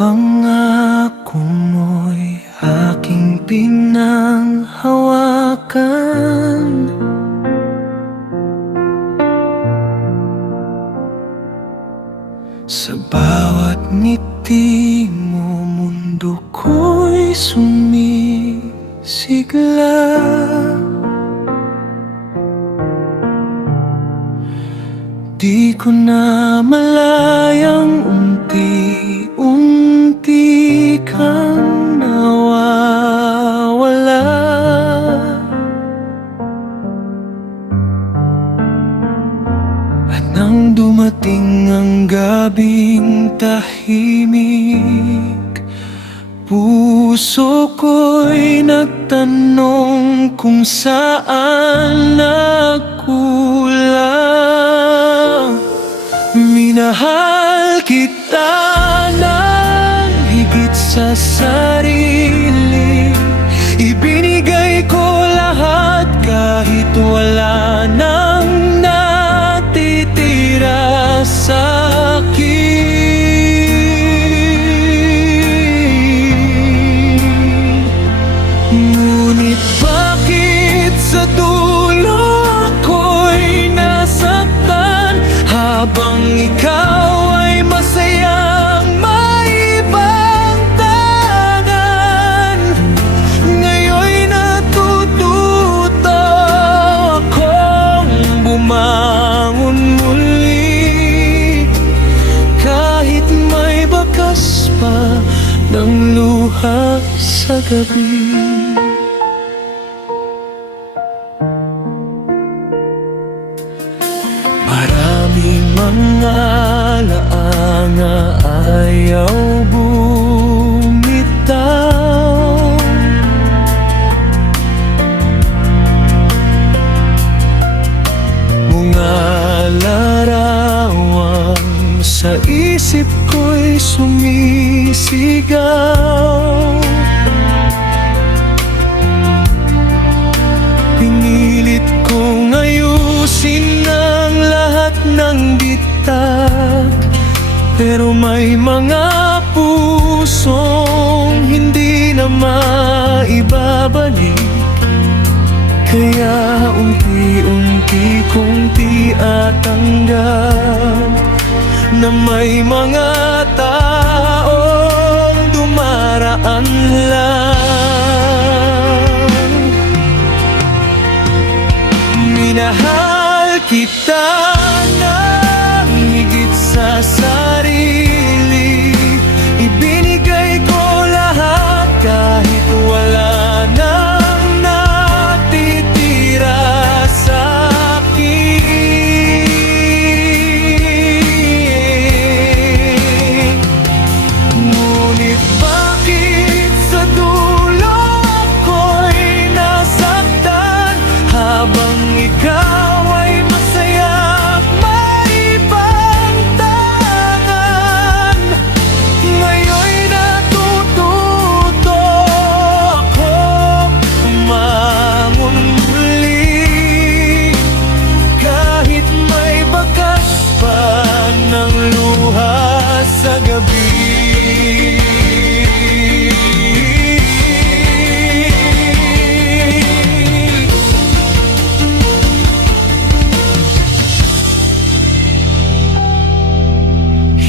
pangako mo'y aking pinanghawakan. Sa bawat ngiti mo, mundo ko'y sumisigla. Di ko na malayang unti-unti kang nawawala. At nang dumating ang gabing tahimik, puso ko'y nagtanong kung saan nagkulang. Minahal kita ng higit sa sarili, ibinigay ko lahat kahit wala nang natitira sa akin. Ngunit bakit sa dulo ako'y nasaktan, habang ikaw ay masayang maibang tangan? Ngayon'y natututo akong bumangon muli, kahit may bakas pa ng luha sa gabi. Maraming mga laanga ayaw bumitaw, mga larawang sa isip ko'y sumisigaw. Pinilit kong ayusin ang lahat ng bitag, pero may mga pusong hindi na maibabalik. Kaya unti-unti kong tiatanggap na may mga taong dumaraan lang. Minahal kita ng higit sa sarili, ibinigay ko lahat kahit wala nang natitira sa akin. Ngunit bakit sa dulo ako'y nasaktan, habang ikaw ay masayang maibang tangan? Ngayon'y natututo akong bumangon muli, kahit may bakas pa ng luha sa gabi.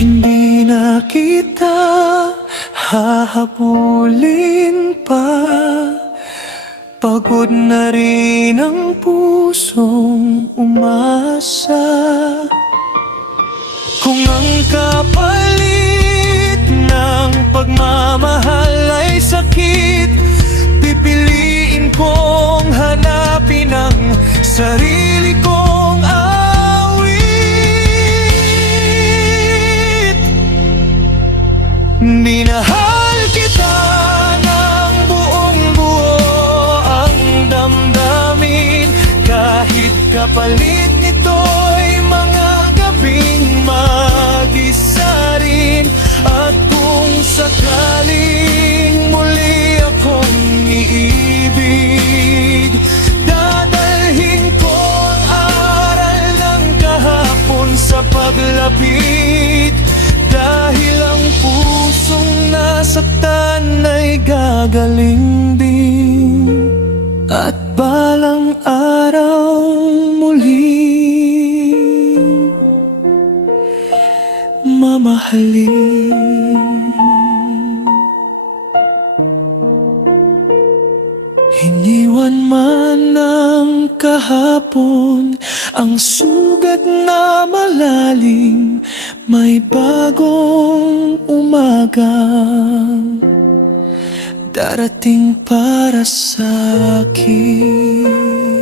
Hindi na kita hahabulin pa, pagod na rin ang pusong umasa. Kung ang kapalit ng pagmamahal ay sakit, pipiliin kong hanapin ang sarili kong awit. Minahal kita ng buong buo ang damdamin, kahit kapalit nito'y mga gabing mag-isa rin. At kung sakaling muli akong iibig, dadalhin ko ang aral ng kahapon sa paglapit, dahil ang pusong nasaktan ay gagaling din, at balang araw muling mamahalin. Iniwan man ng kahapon ang sugat na malalim, may bagong umaga darating para sa akin.